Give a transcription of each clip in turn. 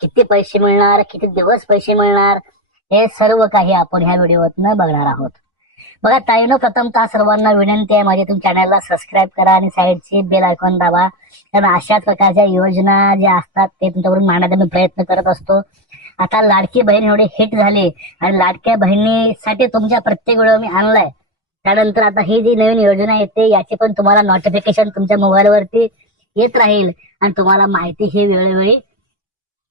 किती पैसे मिळणार किती दिवस पैसे मिळणार हे सर्व काही आपण ह्या व्हिडिओतनं बघणार आहोत. बघा ताईनं प्रथमतः सर्वांना विनंती आहे माझ्या तुमच्या चॅनलला सबस्क्राईब करा आणि साईडची बेल आयकॉन दाबा. कारण अशाच प्रकारच्या योजना ज्या असतात ते तुमच्याकडून मांडण्याचा मी प्रयत्न करत असतो. आता लाडकी बहीण एवढी हिट झाली आणि लाडक्या बहिणीसाठी तुमच्या प्रत्येक वेळेला मी आणलाय. त्यानंतर आता ही जी नवीन योजना येते याची पण तुम्हाला नोटिफिकेशन तुमच्या मोबाईलवरती येत राहील आणि तुम्हाला माहिती ही वेळोवेळी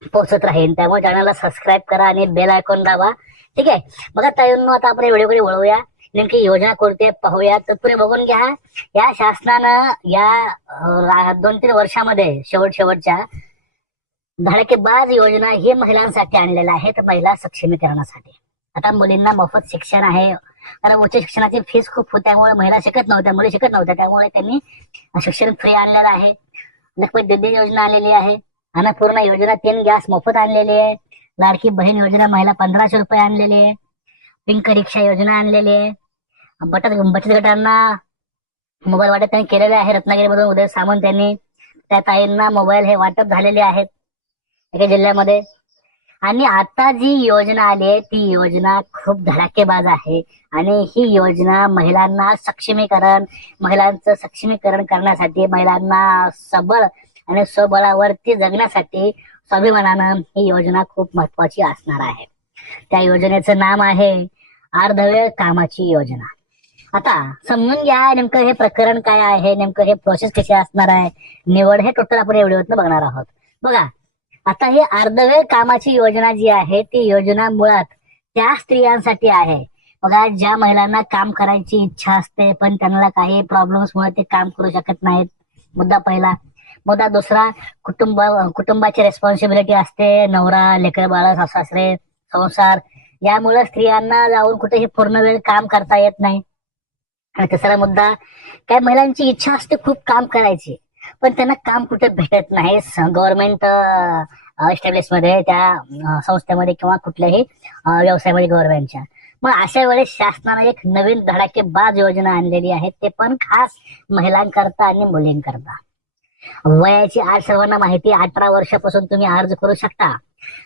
पोहोचत राहील त्यामुळे चॅनलला सबस्क्राईब करा आणि बेल आयकॉन दाबा. ठीक आहे? बघा ताईंनो आता आपण व्हिडिओकडे वळूया. नेमकी योजना कोणती पाहूया. तर पुढे बघून घ्या. या शासनानं या दोन तीन वर्षामध्ये शेवट शेवटच्या धडकेबाज योजना ही महिलांसाठी आणलेल्या आहेत महिला सक्षमीकरणासाठी. आता मुलींना मोफत शिक्षण आहे. कारण उच्च शिक्षणाची फीस खूप होती त्यामुळे महिला शिकत नव्हत्या मुली शिकत नव्हत्या. त्यामुळे त्यांनी शिक्षण फ्री आणलेलं आहे. लखपत दिदी योजना आलेली आहे. अन्नपूर्णा योजना तीन गॅस मोफत आणलेली आहे लाडकी बहीण योजना महिला पंधराशे रुपये आणलेली आहे पिंक रिक्षा योजना आणलेली आहे. बचत बचत गटांना मोबाईल वाटप त्यांनी केलेले आहे. रत्नागिरीमधून उदय सामंत यांनी. त्या ताईंना मोबाईल हे वाटप झालेले आहेत. एका जिल्ह्यामध्ये. आणि आता जी योजना आली आहे ती योजना खूप धडाकेबाज आहे. आणि ही योजना महिलांना सक्षमीकरण महिलांचं सक्षमीकरण करण्यासाठी महिलांना सबळ आणि स्वबळावरती जगण्यासाठी स्वाभिमानानं ही योजना खूप महत्वाची असणार आहे. त्या योजनेचं नाम आहे अर्धवेळ कामाची योजना. आता समजून घ्या नेमकं हे प्रकरण काय आहे नेमकं हे प्रोसेस कशी असणार आहे? निवड हे टोटल आपण या व्हिडिओतनं बघणार आहोत. बघा आता ही अर्धवेळ कामाची योजना जी आहे ती योजना मुळात त्या स्त्रियांसाठी आहे. बघा ज्या महिलांना काम करायची इच्छा असते पण त्यांना काही प्रॉब्लेम्स मुळे ते काम करू शकत नाहीत. मुद्दा पहिला मुद्दा दुसरा कुटुंब कुटुंबाची रेस्पॉन्सिबिलिटी असते. नवरा लेकर बाळ सासरे संसार. यामुळे स्त्रियांना जाऊन कुठेही पूर्ण वेळ काम करता येत नाही. आणि तिसरा मुद्दा काय महिलांची इच्छा असते खूप काम करायची पण त्यांना काम कुठे भेटत नाही. गव्हर्नमेंट एस्टॅब्लिशमध्ये त्या संस्थेमध्ये किंवा कुठल्याही व्यवसायामध्ये गव्हर्नमेंटच्या मग अशा वेळेस शासनाने एक नवीन धडाकेबाज योजना आणलेली आहे. ते पण खास महिलांकरता आणि मुलींकरता. वयाची आज सर्वांना माहिती अठरा वर्षापासून तुम्ही अर्ज करू शकता.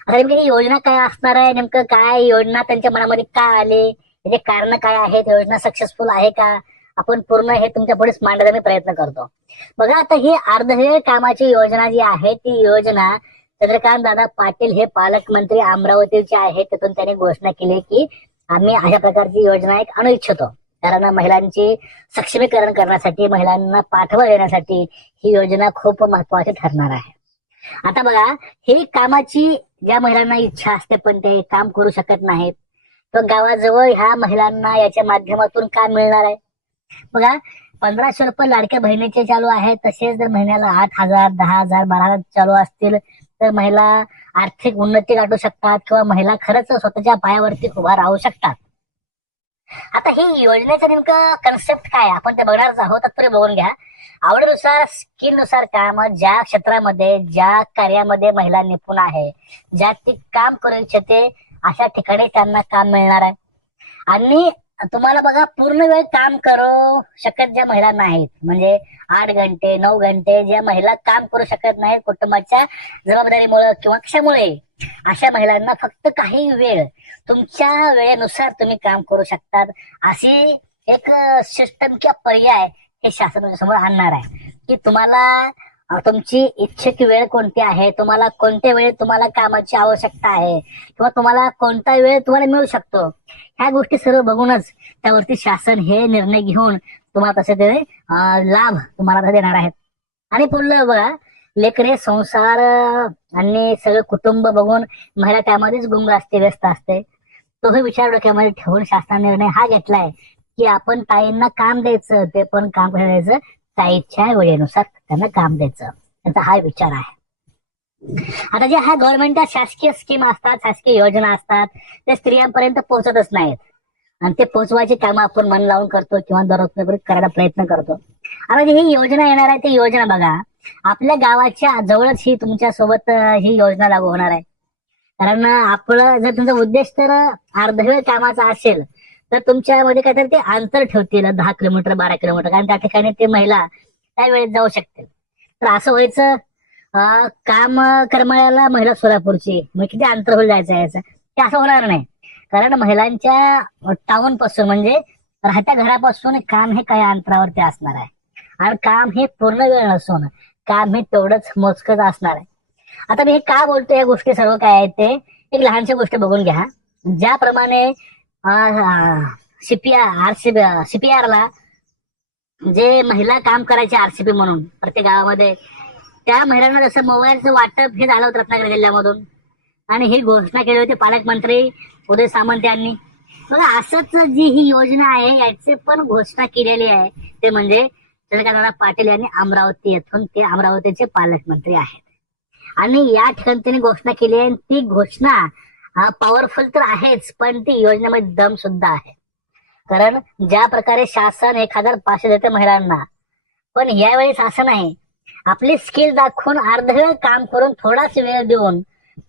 आता नेमकी ही योजना काय असणार आहे? नेमकं काय योजना त्यांच्या मनामध्ये काय आले? त्याचे कारण काय आहेत? योजना सक्सेसफुल आहे का? आपण पूर्ण हे तुमच्यापुढे मांडण्याचा मी प्रयत्न करतो. बघा आता ही अर्धवेळ कामाची योजना जी आहे ती योजना चंद्रकांत दादा पाटील हे पालकमंत्री अमरावतीचे आहेत. त्यातून त्यांनी घोषणा केली की आम्ही अशा प्रकारची योजना एक आणू इच्छितो. कारण महिलांची सक्षमीकरण करण्यासाठी महिलांना पाठबळ देण्यासाठी ही योजना खूप महत्वाची ठरणार आहे. आता बघा ही कामाची ज्या महिलांना इच्छा असते पण ते काम करू शकत नाहीत तर गावाजवळ ह्या महिलांना याच्या माध्यमातून काम मिळणार आहे? बघा पंधराशे रुपये लाडक्या बहिणीचे चालू आहेत तसेच जर महिन्याला आठ हजार दहा हजार बारा हजार चालू असतील तर महिला आर्थिक उन्नती गाठू शकतात किंवा महिला खरंच स्वतःच्या पायावरती उभा राहू शकतात. आता ही योजनेचं नेमकं कन्सेप्ट काय आपण ते बघणारच आहोत तत्पर बघून घ्या. आवडीनुसार स्किलनुसार काम ज्या क्षेत्रामध्ये ज्या कार्यामध्ये महिला निपुण आहे ज्या ती काम करू इच्छिते अशा ठिकाणी त्यांना काम मिळणार आहे. आणि तुम्हाला बघा पूर्ण वेळ काम करू शकत ज्या महिला नाहीत. म्हणजे आठ घंटे नऊ घंटे ज्या महिला काम करू शकत नाहीत कुटुंबाच्या जबाबदारीमुळे किंवा कशामुळे अशा महिलांना फक्त काही वेळ तुमच्या वेळेनुसार तुम्ही काम करू शकतात. अशी एक सिस्टम किंवा पर्याय हे शासन समोर आणणार आहे. की तुम्हाला तुमची इच्छित वेळ कोणती आहे? तुम्हाला कोणत्या वेळेत तुम्हाला कामाची आवश्यकता आहे? किंवा तुम्हाला कोणता वेळ तुम्हाला मिळू शकतो? ह्या गोष्टी सर्व बघूनच त्यावरती शासन हे निर्णय घेऊन तुम्हाला तसे ते लाभ तुम्हाला देणार आहेत. आणि पुढलं बघा लेकरे संसार आणि सगळं कुटुंब बघून महिला त्यामध्येच गुंग असते व्यस्त असते. तोही विचार डोक्यामध्ये ठेवून शासना निर्णय हा घेतलाय की आपण ताईंना काम द्यायचं ते पण काम करायचं द्यायचं वेळेनुसार त्यांना काम द्यायचं. त्यांचा हा विचार आहे. आता जे ह्या गव्हर्नमेंटच्या शासकीय स्कीम असतात शासकीय योजना असतात ते स्त्रियांपर्यंत पोहोचतच नाहीत. आणि ते पोहोचवायची कामं आपण मन लावून करतो किंवा दररोज करायला प्रयत्न करतो. आता जी ही योजना येणार आहे ती योजना बघा. आपल्या गावाच्या जवळच ही तुमच्यासोबत ही योजना लागू होणार आहे. कारण आपलं जर तुमचा उद्देश तर अर्धवेळ कामाचा असेल तर तुमच्यामध्ये काय तर ते अंतर ठेवतील दहा किलोमीटर बारा किलोमीटर. कारण त्या ठिकाणी ते महिला त्या वेळेत जाऊ शकतील. तर असं व्हायचं काम करणाऱ्याला महिला सोलापूरची मग किती अंतर होईल जायचं यायचं. ते असं होणार नाही. कारण महिलांच्या टाऊन पासून म्हणजे राहत्या घरापासून काम हे काही अंतरावरती असणार आहे. आणि काम हे पूर्ण वेळ नसून काम हे तेवढंच मोजकच असणार आहे. आता मी हे का बोलतो या गोष्टी सर्व काय आहेत ते? एक लहानशा गोष्ट बघून घ्या. ज्याप्रमाणे सीपीआर आरसीबी जे महिला काम करायचे आरसीपी म्हणून प्रत्येक गावामध्ये. त्या महिलांना जसं मोबाईलचं वाटप हे झालं होतं रत्नागिरी जिल्ह्यामधून. आणि ही घोषणा केली होती पालकमंत्री उदय सामंत यांनी. बघा असंच जी ही योजना आहे याची पण घोषणा केलेली आहे ते म्हणजे चंद्रकांतदा पाटील यांनी अमरावती येथून ते अमरावतीचे पालकमंत्री आहेत. आणि या ठिकाणी त्यांनी घोषणा केली आहे आणि ती घोषणा हा पॉवरफुल तर आहेच पण ती योजनेमध्ये दम सुद्धा आहे. कारण ज्या प्रकारे शासन एक हजार पाचशे देते महिलांना पण यावेळी असं नाही. आपली स्किल दाखवून अर्धवेळ काम करून थोडाच वेळ देऊन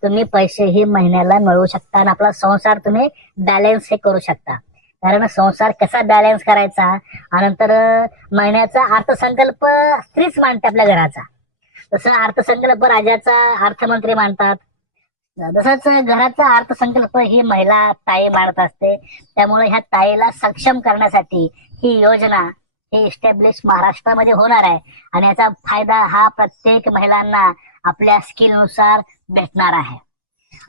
तुम्ही पैसेही महिन्याला मिळवू शकता आणि आपला संसार तुम्ही बॅलन्स हे करू शकता. कारण संसार कसा बॅलन्स करायचा? आणि नंतर महिन्याचा अर्थसंकल्प स्त्रीच मांडते आपल्या घराचा. तसं अर्थसंकल्प राजाचा अर्थमंत्री मांडतात तसंच घराचा अर्थसंकल्प ही महिला ताई मांडत असते त्यामुळे ह्या ताईला सक्षम करण्यासाठी ही योजना ही इस्टॅब्लिश महाराष्ट्रामध्ये होणार आहे. आणि याचा फायदा हा प्रत्येक महिलांना आपल्या स्किलनुसार भेटणार आहे.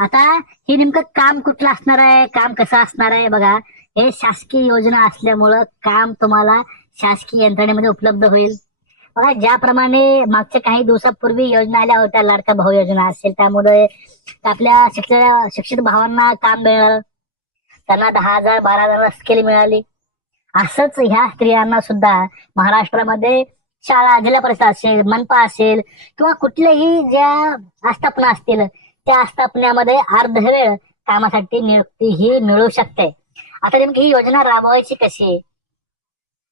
आता हे नेमकं काम कुठलं असणार आहे काम कसं असणार आहे बघा. हे शासकीय योजना असल्यामुळं काम तुम्हाला शासकीय यंत्रणेमध्ये उपलब्ध होईल. बघा ज्याप्रमाणे मागच्या काही दिवसापूर्वी योजना आल्या होत्या लाडका भाऊ योजना असेल त्यामुळे आपल्या शिक्षण शिक्षित भावांना काम मिळालं. त्यांना दहा हजार बारा हजार स्किल मिळाली. असंच ह्या स्त्रियांना सुद्धा महाराष्ट्रामध्ये शाळा जिल्हा परिषद असेल मनपा असेल किंवा कुठल्याही ज्या आस्थापना असतील त्या आस्थापनामध्ये अर्धवेळ कामासाठी नियुक्ती ही मिळू शकते. आता नेमकी ही योजना राबवायची कशी?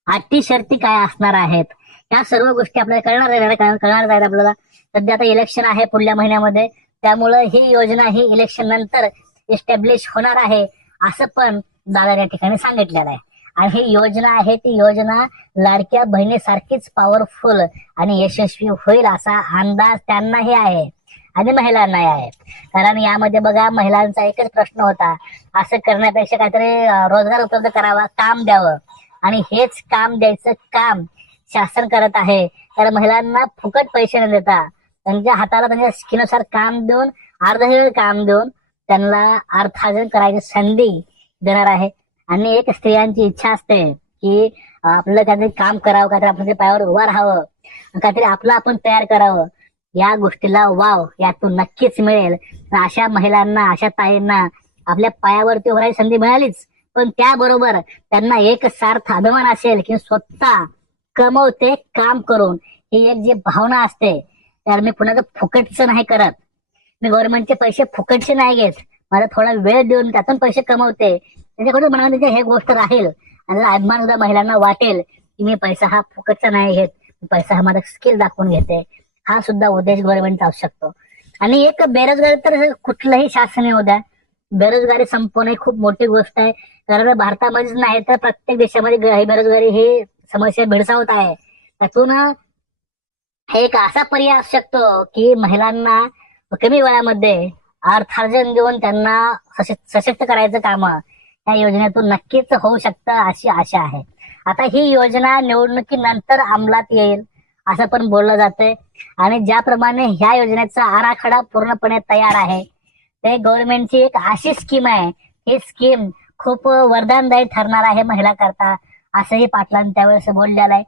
अटी शर्ती काय असणार आहेत? या सर्व गोष्टी आपल्याला कळणार आहे कळणार आहेत आपल्याला. सध्या आता इलेक्शन आहे पुढल्या महिन्यामध्ये. त्यामुळं ही योजना ही इलेक्शन नंतर इस्टॅब्लिश होणार आहे असं पण दादा या ठिकाणी सांगितलेलं आहे. आणि ही योजना आहे ती योजना लाडक्या बहिणीसारखीच पॉवरफुल आणि यशस्वी होईल असा अंदाज त्यांनाही आहे आणि महिलांनाही आहे. कारण यामध्ये बघा महिलांचा एकच प्रश्न होता. असं करण्यापेक्षा काहीतरी रोजगार उपलब्ध करावा काम द्यावं. आणि हेच काम द्यायचं काम शासन करत आहे. तर महिलांना फुकट पैसे न देता त्यांच्या हाताला त्यांच्या स्किनुसार काम देऊन अर्धवेळ काम देऊन त्यांना अर्थार्जन करायची संधी देणार आहे. आणि एक स्त्रियांची इच्छा असते की आपलं काहीतरी काम करावं काहीतरी आपण पायावर उभं राहावं काहीतरी आपलं आपण तयार करावं. या गोष्टीला वाव यातून नक्कीच मिळेल. तर अशा महिलांना अशा ताईंना आपल्या पायावरती उभारायची संधी मिळालीच. पण त्याबरोबर त्यांना एक सार्थ अभिमान असेल की स्वतः कमवते काम करून. ही एक जी भावना असते तर मी पुन्हा फुकटचं नाही करत. मी गव्हर्नमेंटचे पैसे फुकटचे नाही घेत. मला थोडा वेळ देऊन त्यातून पैसे कमवते. त्याच्याकडून मनामध्ये हे गोष्ट राहील. आणि अभिमान सुद्धा महिलांना वाटेल की मी पैसा हा फुकटचा नाही घेत. पैसा हा माझा स्किल दाखवून घेते. हा सुद्धा उद्देश गव्हर्नमेंटचा असू शकतो. आणि एक बेरोजगारी तर कुठलंही शासन येऊ द्या. बेरोजगारी संपवणं ही खूप मोठी गोष्ट आहे. कारण भारतामध्येच नाही तर प्रत्येक देशामध्ये बेरोजगारी ही समस्या भेडसावत आहे. त्यातून एक असा पर्याय असू शकतो की महिलांना कमी वयामध्ये अर्थार्जन देऊन त्यांना सशक्त सशक्त करायचं काम या योजनेतून नक्कीच होऊ शकतं अशी आशा आहे. आता ही योजना निवडणुकीनंतर अंमलात येईल असं पण बोललं जातंय. आणि ज्याप्रमाणे ह्या योजनेचा आराखडा पूर्णपणे तयार आहे ते गव्हर्नमेंटची एक अशी स्कीम आहे. ही स्कीम खूप वरदानदायी ठरणार आहे महिला करता असंही पाटलांनी त्यावेळेस बोललेलं आहे.